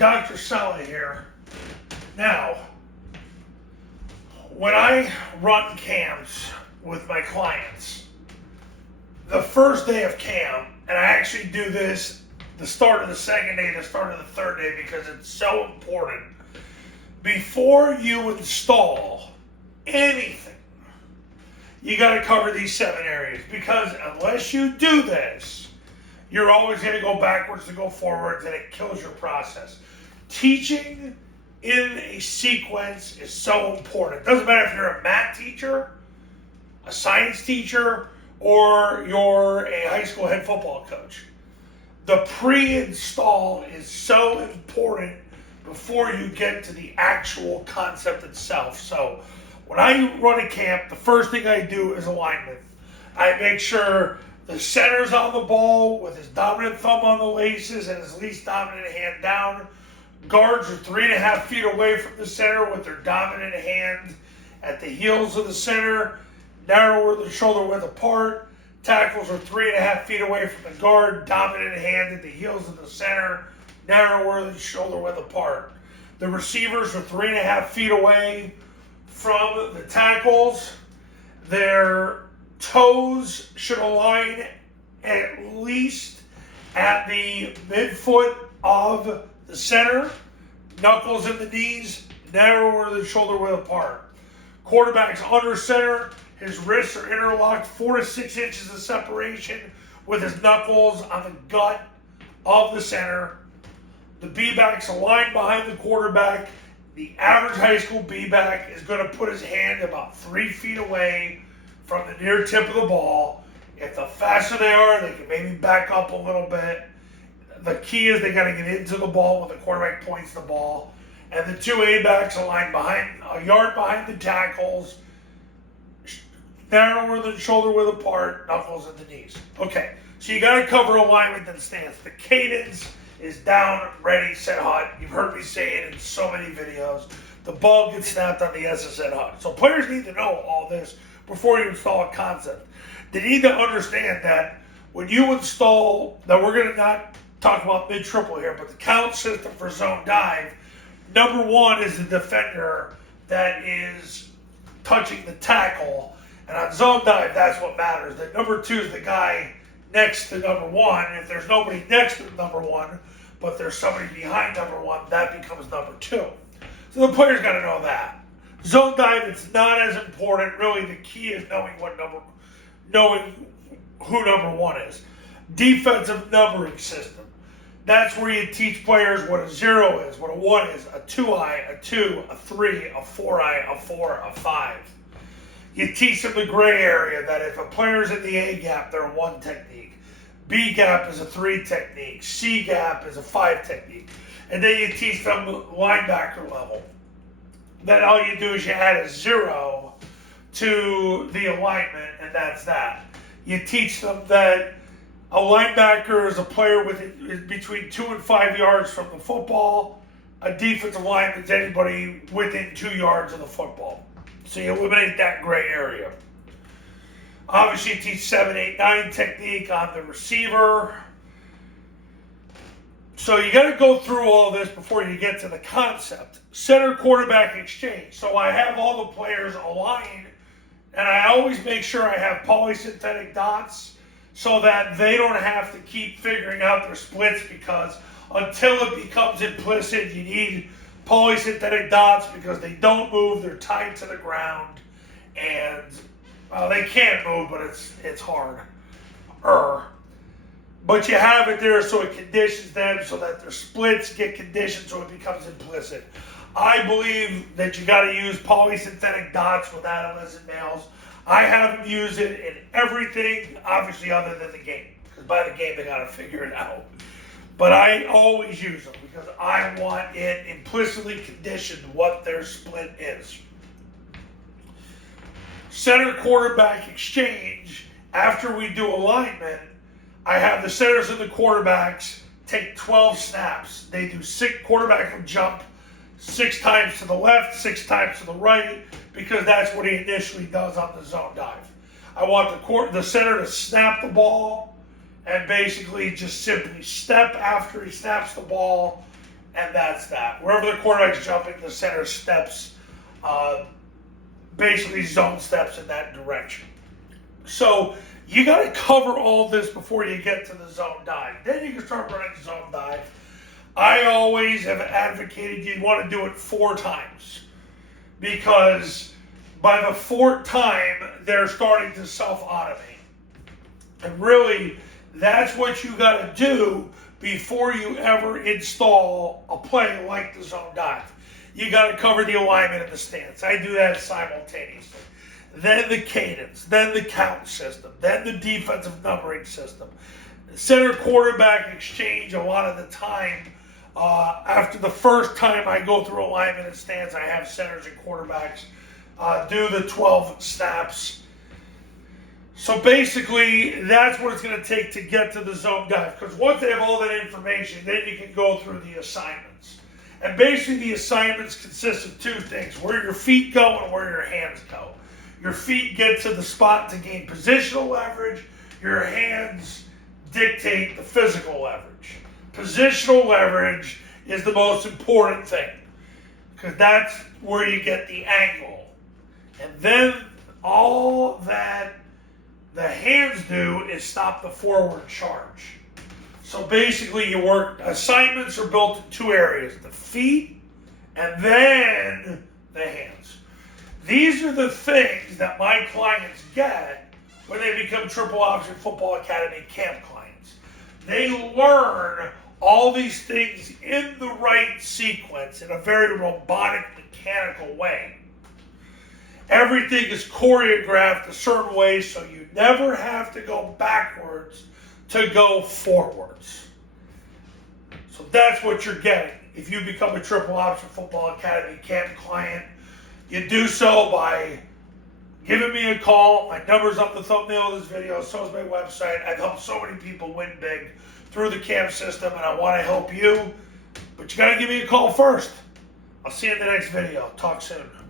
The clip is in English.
Dr. Sully here. Now, when I run camps with my clients, the first day of camp, and I actually do this the start of the second day, the start of the third day, because it's so important. Before you install anything, you got to cover these 7 areas, because unless you do this, you're always going to go backwards to go forwards, and it kills your process. Teaching in a sequence is so important. It doesn't matter if you're a math teacher, a science teacher, or you're a high school head football coach. The pre-install is so important before you get to the actual concept itself. So when I run a camp, the first thing I do is alignment. I make sure the center's on the ball with his dominant thumb on the laces and his least dominant hand down. Guards are 3.5 feet away from the center with their dominant hand at the heels of the center, narrower the shoulder width apart. Tackles are 3.5 feet away from the guard, dominant hand at the heels of the center, narrower the shoulder width apart. The receivers are 3.5 feet away from the tackles. Their toes should align at least at the midfoot of the center. Knuckles in the knees, narrower the shoulder width apart. Quarterback's under center. His wrists are interlocked 4 to 6 inches of separation with his knuckles on the gut of the center. The B-back's aligned behind the quarterback. The average high school B-back is going to put his hand about 3 feet away from the near tip of the ball. If the faster they are, they can maybe back up a little bit. The key is they got to get into the ball when the quarterback points the ball. And the 2 A-backs aligned behind, a yard behind the tackles, narrower than shoulder width apart, knuckles at the knees. Okay, so you got to cover alignment and stance. The cadence is down, ready, set, hut. You've heard me say it in so many videos. The ball gets snapped on the SSN hut. So players need to know all this before you install a concept. They need to understand that when you install, now we're going to not talk about mid-triple here, but the count system for zone dive, number 1 is the defender that is touching the tackle. And on zone dive, that's what matters. That number 2 is the guy next to number 1. If there's nobody next to number 1, but there's somebody behind number 1, that becomes number 2. So the player's got to know that. Zone dive, it's not as important. Really, the key is knowing who number 1 is. Defensive numbering system. That's where you teach players what a 0 is, what a 1 is, a 2-eye, a 2, a 3, a 4-eye, a 4, a 5. You teach them the gray area, that if a player's in the A gap, they're a 1 technique. B gap is a 3 technique. C gap is a 5 technique. And then you teach them linebacker level. Then all you do is you add a 0 to the alignment, and that's that. You teach them that a linebacker is a player with between 2 and 5 yards from the football. A defensive lineman is anybody within 2 yards of the football. So you eliminate that gray area. Obviously, you teach 7, 8, 9 technique on the receiver. So you got to go through all this before you get to the concept. Center quarterback exchange. So I have all the players aligned, and I always make sure I have polysynthetic dots so that they don't have to keep figuring out their splits, because until it becomes implicit, you need polysynthetic dots because they don't move, they're tied to the ground, and they can't move, but it's hard. But you have it there so it conditions them so that their splits get conditioned so it becomes implicit. I believe that you got to use polysynthetic dots with adolescent males. I have them use it in everything, obviously, other than the game, because by the game they got to figure it out. But I always use them because I want it implicitly conditioned what their split is. Center quarterback exchange. After we do alignment, I have the centers and the quarterbacks take 12 snaps. They do 6, quarterback will jump 6 times to the left, 6 times to the right, because that's what he initially does on the zone dive. I want the center to snap the ball and basically just simply step after he snaps the ball and that's that. Wherever the quarterback's jumping, the center steps, basically zone steps in that direction. So you got to cover all this before you get to the zone dive. Then you can start running zone dive. I always have advocated you want to do it 4 times, because by the 4th time, they're starting to self-automate. And really, that's what you got to do before you ever install a play like the zone dive. You got to cover the alignment of the stance. I do that simultaneously. Then the cadence, then the count system, then the defensive numbering system. Center quarterback exchange, a lot of the time, after the first time I go through alignment and stance, I have centers and quarterbacks do the 12 snaps. So basically, that's what it's going to take to get to the zone dive. Because once they have all that information, then you can go through the assignments. And basically, the assignments consist of 2 things: where your feet go and where your hands go. Your feet get to the spot to gain positional leverage. Your hands dictate the physical leverage. Positional leverage is the most important thing, because that's where you get the angle. And then all that the hands do is stop the forward charge. So basically, you work, assignments are built in 2 areas: the feet and then the hands. These are the things that my clients get when they become Triple Option Football Academy camp clients. They learn all these things in the right sequence, in a very robotic, mechanical way. Everything is choreographed a certain way, so you never have to go backwards to go forwards. So that's what you're getting. If you become a Triple Option Football Academy camp client, you do so by giving me a call. My number's up the thumbnail of this video, so is my website. I've helped so many people win big through the camp system, and I want to help you. But you got to give me a call first. I'll see you in the next video. Talk soon.